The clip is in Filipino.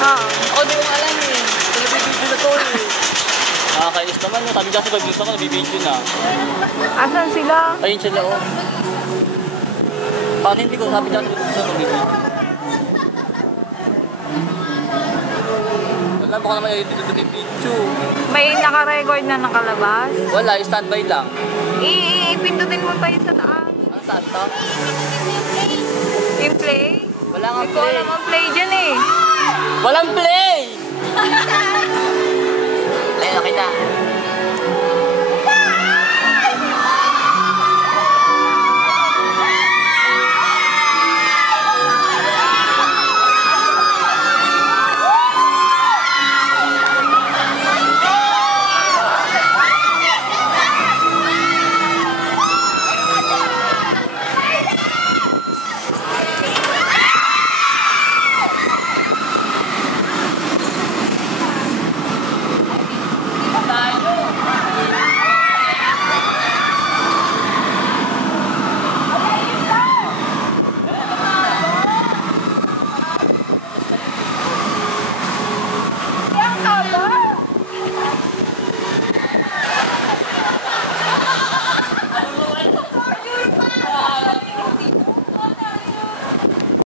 Oo. Ako di ko alam eh. Nabibidyo na to eh. Nakakainis naman no. Sabi kasi pag-vlog ako, nabibidyo na. Asan sila? Ayun sila oh. Paano hindi ko sabi kasi pag-vlog ako, nabibidyo. Wala, baka naman yung dito nabibidyo. May naka-record na nakalabas? Wala, standby lang. Ipindutin mo pa yun sa taas. Ano saan to? Yung play? Wala nga Hindi ko play. alam ang play dyan eh. Walang play! Ayun, okay na.